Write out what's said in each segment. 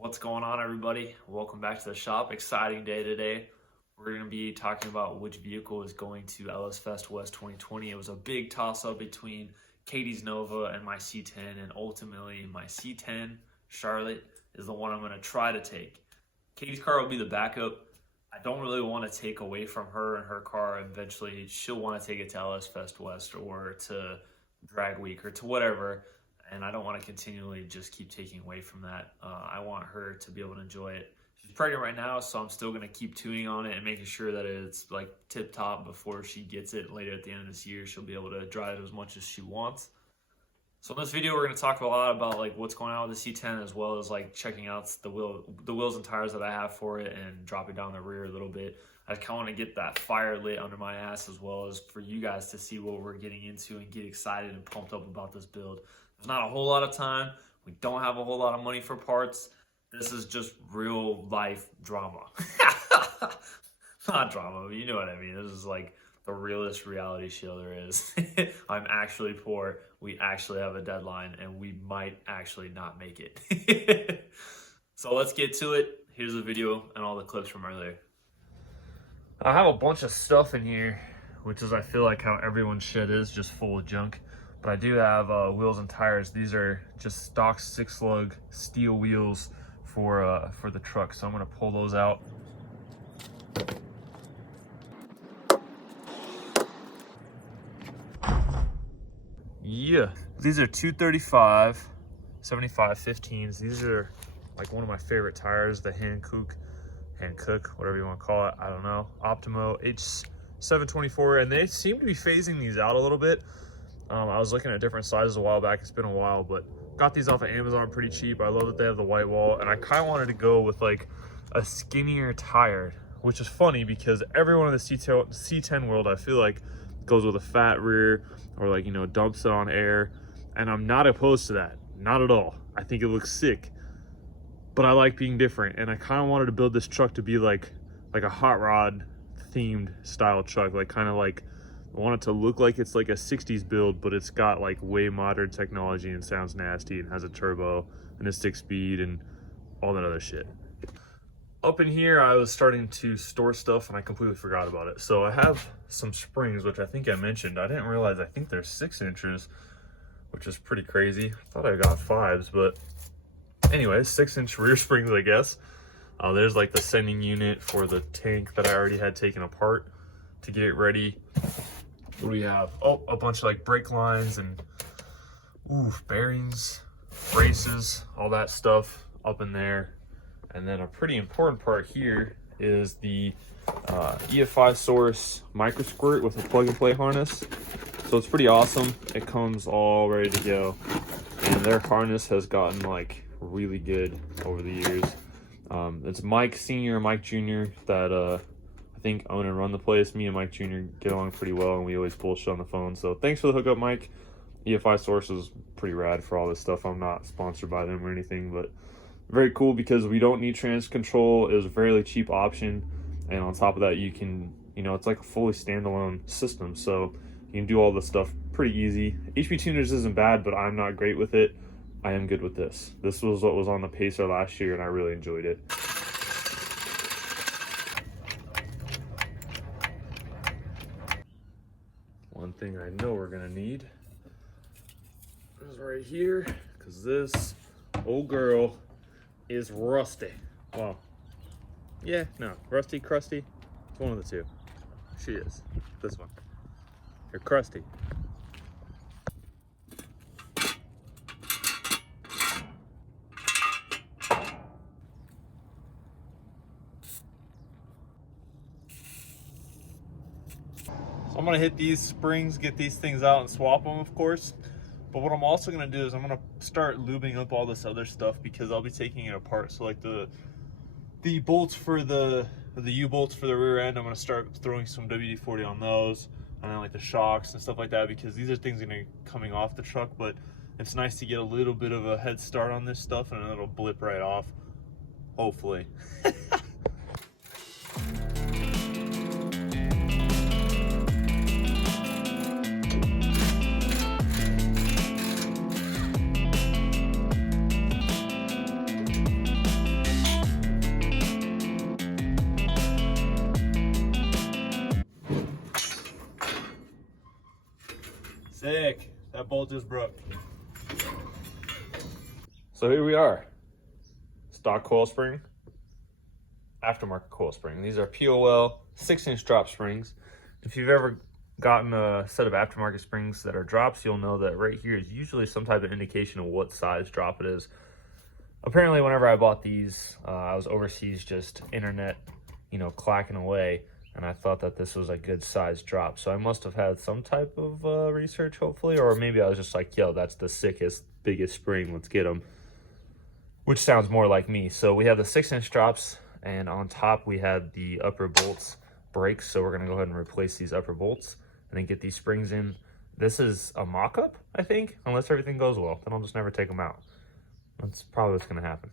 What's going on, everybody? Welcome back to the shop. Exciting day today. We're going to be talking about which vehicle is going to LS Fest West 2020. It was a big toss-up between Katie's Nova and my C10, and ultimately my C10 Charlotte is the one I'm going to try to take. Katie's car will be the backup. I don't really want to take away from her and her car. Eventually, she'll want to take it to LS Fest West or to Drag Week or to whatever. And I don't want to continually just keep taking away from that. I want her to be able to enjoy it. She's pregnant right now, so I'm still going to keep tuning on it and making sure that it's like tip top before she gets it later at the end of this year. She'll be able to drive it as much as she wants. So in this video, we're going to talk a lot about like what's going on with the C10, as well as like checking out the wheels and tires that I have for it and dropping down the rear a little bit. I kind of want to get that fire lit under my ass, as well as for you guys to see what we're getting into and get excited and pumped up about this build. There's not a whole lot of time. We don't have a whole lot of money for parts. This is just real life drama. Not drama, but you know what I mean. This is like the realest reality show there is. I'm actually poor. We actually have a deadline, and we might actually not make it. So let's get to it. Here's the video and all the clips from earlier. I have a bunch of stuff in here, which is I feel like how everyone's shit is, just full of junk. But I do have wheels and tires. These are just stock 6-lug steel wheels for the truck. So I'm gonna pull those out. Yeah, these are 235, 75 15s. These are like one of my favorite tires, the Hankook, whatever you want to call it. I don't know. Optimo H724, and they seem to be phasing these out a little bit. I was looking at different sizes a while back. It's been a while, but got these off of Amazon pretty cheap. I love that they have the white wall, and I kind of wanted to go with like a skinnier tire, which is funny because everyone in the C10 world, I feel like, goes with a fat rear or like, you know, dumps it on air, and I'm not opposed to that. Not at all. I think it looks sick, but I like being different, and I kind of wanted to build this truck to be like a hot rod themed style truck, like kind of like I want it to look like it's like a 60s build, but it's got like way modern technology and sounds nasty and has a turbo and a 6-speed and all that other shit. Up in here, I was starting to store stuff and I completely forgot about it. So I have some springs, which I think I mentioned. I didn't realize, I think they're 6 inches, which is pretty crazy. I thought I got 5s, but anyway, 6-inch rear springs, I guess. There's like the sending unit for the tank that I already had taken apart to get it ready. What do we have? Oh, a bunch of like brake lines and bearings, braces, all that stuff up in there. And then a pretty important part here is the EFI Source micro squirt with a plug and play harness. So it's pretty awesome. It comes all ready to go, and their harness has gotten like really good over the years. It's Mike Sr. and Mike Jr. that I think own and run the place. Me and Mike Jr. get along pretty well, and we always bullshit on the phone. So thanks for the hookup, Mike. EFI Source is pretty rad for all this stuff. I'm not sponsored by them or anything, but very cool because we don't need transmission control. It was a fairly cheap option, and on top of that, you can, you know, it's like a fully standalone system, so you can do all this stuff pretty easy. HP Tuners isn't bad, but I'm not great with it. I am good with this. This was what was on the Pacer last year, and I really enjoyed it. One thing I know we're gonna need is right here, because this old girl is rusty. Well, yeah, no, rusty, crusty. It's one of the two. She is. This one. You're crusty. I'm gonna hit these springs, get these things out and swap them, of course. But what I'm also gonna do is I'm gonna start lubing up all this other stuff, because I'll be taking it apart. So like the bolts for the U-bolts for the rear end, I'm gonna start throwing some WD-40 on those, and then like the shocks and stuff like that, because these are things that are coming off the truck. But it's nice to get a little bit of a head start on this stuff, and then it'll blip right off, hopefully. Sick. That bolt just broke. So here we are. Stock coil spring, aftermarket coil spring. These are POL 6-inch drop springs. If you've ever gotten a set of aftermarket springs that are drops, you'll know that right here is usually some type of indication of what size drop it is. Apparently, whenever I bought these, I was overseas just internet, clacking away, and I thought that this was a good size drop. So I must have had some type of research, hopefully, or maybe I was just like, yo, that's the sickest, biggest spring, let's get them. Which sounds more like me. So we have the 6-inch drops, and on top we had the upper bolts breaks. So we're gonna go ahead and replace these upper bolts and then get these springs in. This is a mock-up, I think, unless everything goes well. Then I'll just never take them out. That's probably what's gonna happen.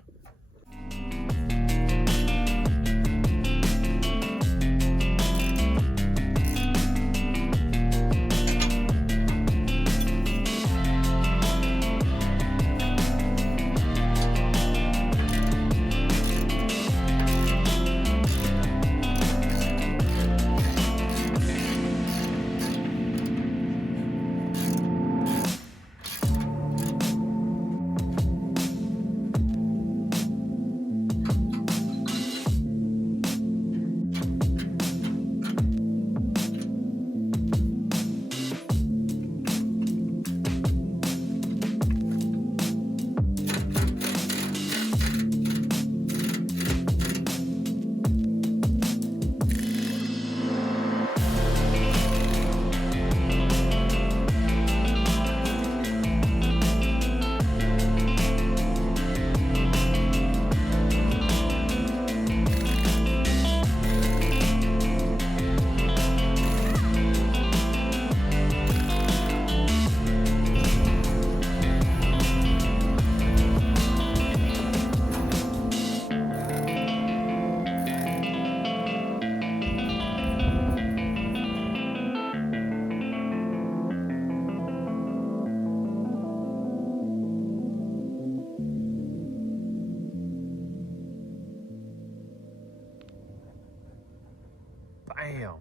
Bam.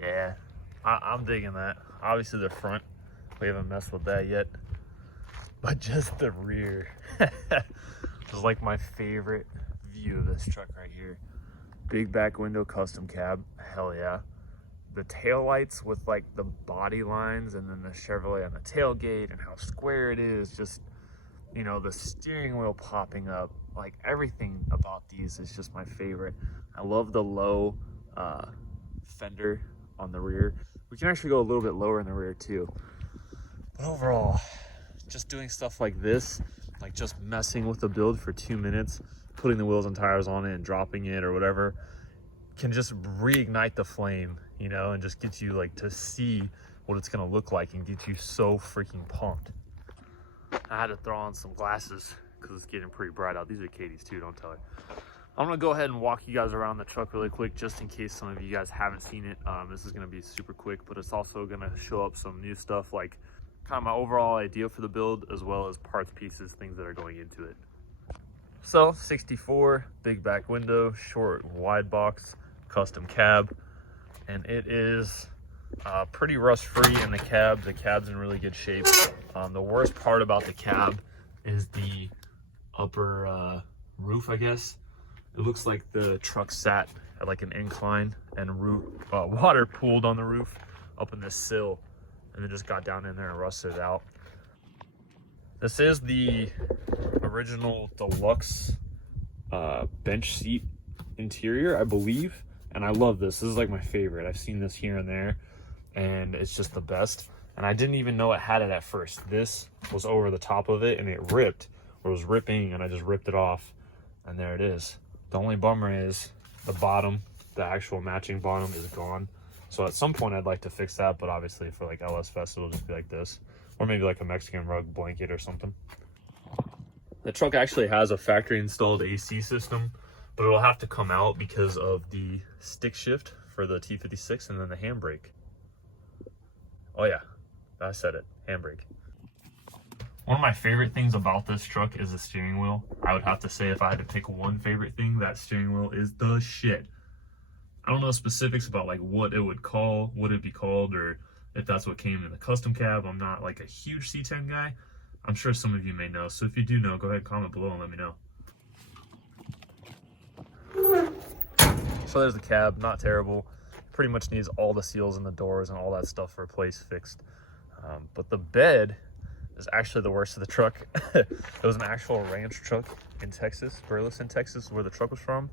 Yeah, I'm digging that. Obviously the front, we haven't messed with that yet, but just the rear is like my favorite view of this truck right here. Big back window, custom cab, hell yeah. The tail lights with like the body lines, and then the Chevrolet on the tailgate and how square it is, just, the steering wheel popping up, like everything about these is just my favorite. I love the low fender on the rear. We can actually go a little bit lower in the rear too. But overall, just doing stuff like this, like just messing with the build for 2 minutes, putting the wheels and tires on it and dropping it or whatever, can just reignite the flame, and just get you like to see what it's gonna look like and get you so freaking pumped. I had to throw on some glasses because it's getting pretty bright out. These are Katie's too, don't tell her. I'm gonna go ahead and walk you guys around the truck really quick, just in case some of you guys haven't seen it. This is gonna be super quick, but it's also gonna show up some new stuff, like kind of my overall idea for the build, as well as parts, pieces, things that are going into it. So 64, big back window, short wide box, custom cab, and it is pretty rust free in the cab. The cab's in really good shape. The worst part about the cab is the upper roof, I guess. It looks like the truck sat at like an incline and water pooled on the roof up in this sill, and then just got down in there and rusted out. This is the original deluxe bench seat interior, I believe, and I love this. This is like my favorite. I've seen this here and there, and it's just the best. And I didn't even know it had it at first. This was over the top of it, and it ripped, or was ripping, and I just ripped it off, and there it is. The only bummer is the bottom, the actual matching bottom, is gone. So at some point I'd like to fix that, but obviously for like LS Fest it'll just be like this, or maybe like a Mexican rug blanket or something. The truck actually has a factory installed AC system, but it'll have to come out because of the stick shift for the T56 and then the handbrake. Oh yeah, I said it, handbrake. One of my favorite things about this truck is the steering wheel. I would have to say, if I had to pick one favorite thing, that steering wheel is the shit. I don't know specifics about like what it would be called, or if that's what came in the custom cab. I'm not like a huge C10 guy. I'm sure some of you may know. So if you do know, go ahead and comment below and let me know. So there's the cab, not terrible. Pretty much needs all the seals in the doors and all that stuff replaced, fixed. But the bed is actually the worst of the truck. It was an actual ranch truck in Texas, Burleson, Texas, where the truck was from,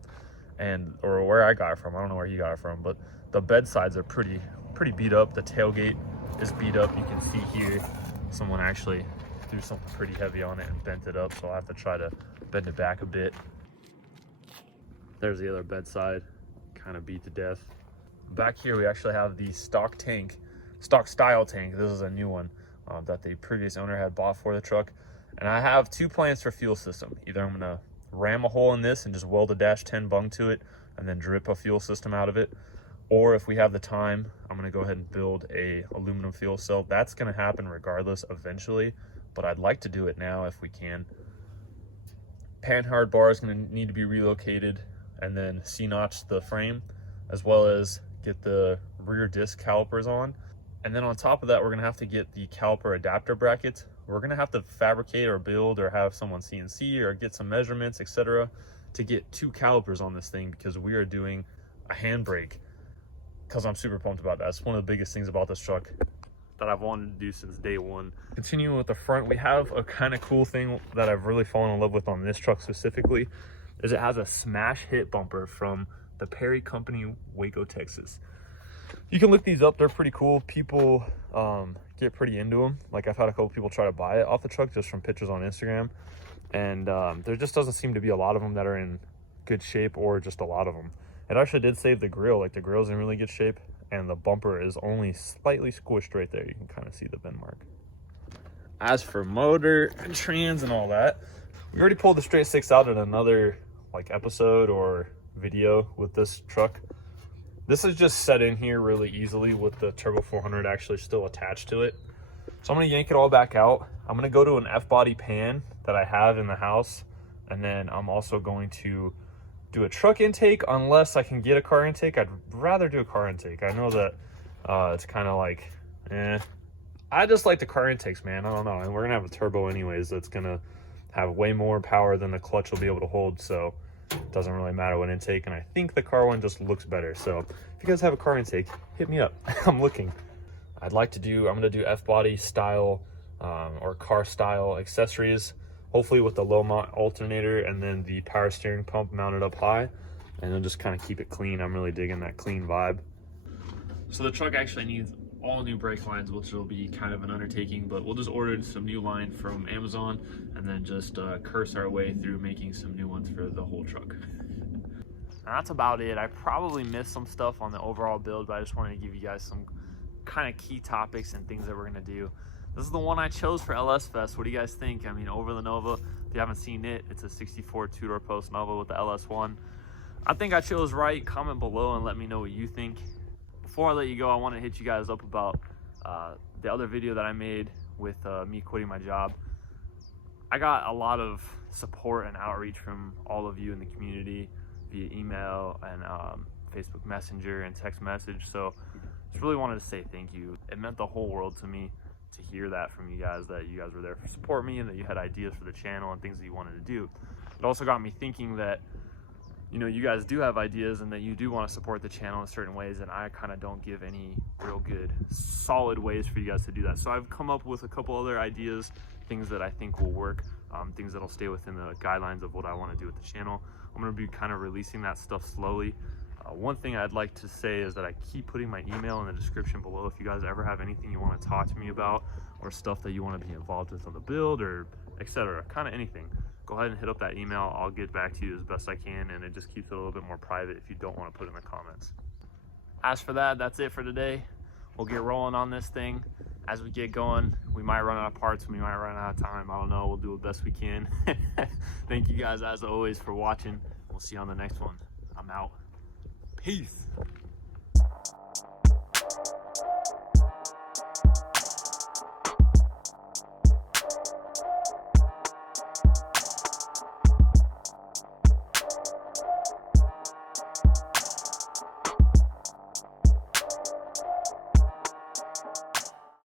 or where I got it from. I don't know where he got it from, but the bed sides are pretty beat up. The tailgate is beat up. You can see here, someone actually threw something pretty heavy on it and bent it up, so I'll have to try to bend it back a bit. There's the other bed side, kind of beat to death. Back here, we actually have the stock style tank. This is a new one that the previous owner had bought for the truck. And I have two plans for fuel system. Either I'm gonna ram a hole in this and just weld a -10 bung to it and then drip a fuel system out of it. Or if we have the time, I'm gonna go ahead and build a aluminum fuel cell. That's gonna happen regardless eventually, but I'd like to do it now if we can. Panhard bar is gonna need to be relocated, and then C-notch the frame, as well as get the rear disc calipers on. And then on top of that, we're gonna have to get the caliper adapter brackets. We're gonna have to fabricate or build or have someone CNC or get some measurements, etc., to get 2 calipers on this thing, because we are doing a handbrake, because I'm super pumped about that. It's one of the biggest things about this truck that I've wanted to do since day one. Continuing with the front, we have a kind of cool thing that I've really fallen in love with on this truck specifically, is it has a smash hit bumper from the Perry Company, Waco, Texas. You can look these up, they're pretty cool. People get pretty into them. Like, I've had a couple people try to buy it off the truck just from pictures on Instagram, and there just doesn't seem to be a lot of them that are in good shape, or just a lot of them. It actually did save the grill. Like, the grill's in really good shape, and the bumper is only slightly squished right there. You can kind of see the bend mark. As for motor and trans and all that, we already pulled the straight six out in another like episode or video with this truck. This is just set in here really easily with the Turbo 400 actually still attached to it. So I'm gonna yank it all back out. I'm gonna go to an F-body pan that I have in the house, and then I'm also going to do a truck intake unless I can get a car intake. I'd rather do a car intake. I know that it's kind of like, I just like the car intakes, man. I don't know. And we're gonna have a turbo anyways that's gonna have way more power than the clutch will be able to hold, so it doesn't really matter what intake. And I think the car one just looks better. So if you guys have a car intake, hit me up. I'm looking. I'm gonna do F-body style or car style accessories, hopefully with the low mount alternator and then the power steering pump mounted up high, and then just kind of keep it clean. I'm really digging that clean vibe. So the truck actually needs all new brake lines, which will be kind of an undertaking, but we'll just order some new line from Amazon and then just curse our way through making some new ones for the whole truck. That's about it. I probably missed some stuff on the overall build, but I just wanted to give you guys some kind of key topics and things that we're gonna do. This is the one I chose for LS Fest. What do you guys think? I mean, over the Nova, if you haven't seen it, it's a 64 two-door post Nova with the LS1. I think I chose right. Comment below and let me know what you think. Before I let you go, I want to hit you guys up about the other video that I made with me quitting my job. I got a lot of support and outreach from all of you in the community via email and Facebook Messenger and text message. So just really wanted to say thank you. It meant the whole world to me to hear that from you guys, that you guys were there to support me and that you had ideas for the channel and things that you wanted to do. It also got me thinking that, you know, you guys do have ideas and that you do want to support the channel in certain ways, and I kind of don't give any real good solid ways for you guys to do that. So I've come up with a couple other ideas, things that I think will work, things that'll stay within the guidelines of what I want to do with the channel. I'm going to be kind of releasing that stuff slowly. One thing I'd like to say is that I keep putting my email in the description below. If you guys ever have anything you want to talk to me about, or stuff that you want to be involved with on the build, or etc., kind of anything, go ahead and hit up that email. I'll get back to you as best I can, and it just keeps it a little bit more private if you don't want to put in the comments. As for that, that's it for today. We'll get rolling on this thing. As we get going, we might run out of parts, we might run out of time, I don't know. We'll do the best we can. Thank you guys as always for watching. We'll see you on the next one. I'm out. Peace.